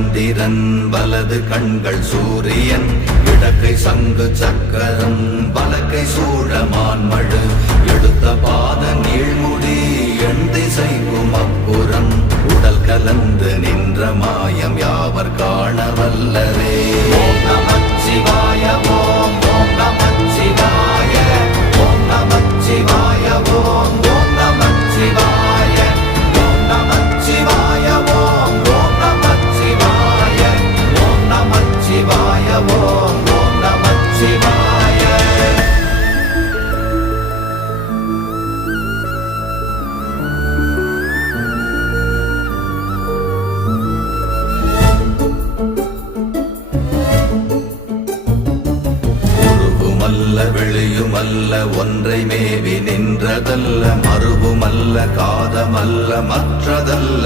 சந்திரன் வலது கண்கள் சூரியன் இடக்கை சங்கு சக்கரம் வலக்கை சூழமான்மழு எடுத்த பாத நீழ்முடி எண் திசைக்கும் அப்புறம் உடல் கலந்து நின்ற மாயம் யாவர் காண வல்லரே. ஓம் நமச்சிவாய ஓம் ஓம் நமச்சிவாய ஓம் நமச்சிவாய ஓம் ஓம் நமச்சிவாய ஓம் நமச்சிவாய ஓம் ஓம் நமச்சிவாய ஓம் நமச்சிவாய ஓம் ஓம் நமச்சிவாய. வெளியுமல்ல ஒன்றை மேவி நின்றதல்ல மறுவுமல்ல காதமல்ல மற்றதல்ல